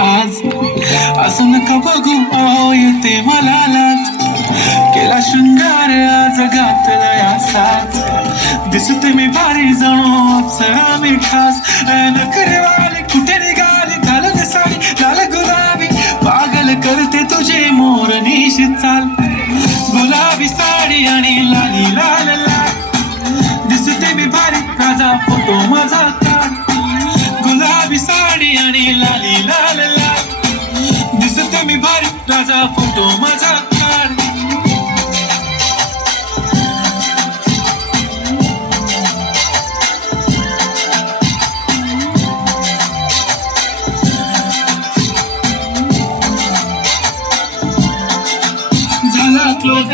आज. असं नका बघू अहो येते मला लाज केला शृंगार आज घातला असाच. दिसते मी भारी जणू अप्सरा मी खास. नखरे वाली कुठे निघाली घालून साडी लाल गुलाबी. पागल करते तुझे मोर निशी चाल. गुलाबी साडी आणि लाली लाल लाल. दिसते मी भारी राजा फोटो माझा लाडी लाली लाल लाल. मी भारी राजा फोटो माझा काढ झाला क्लोज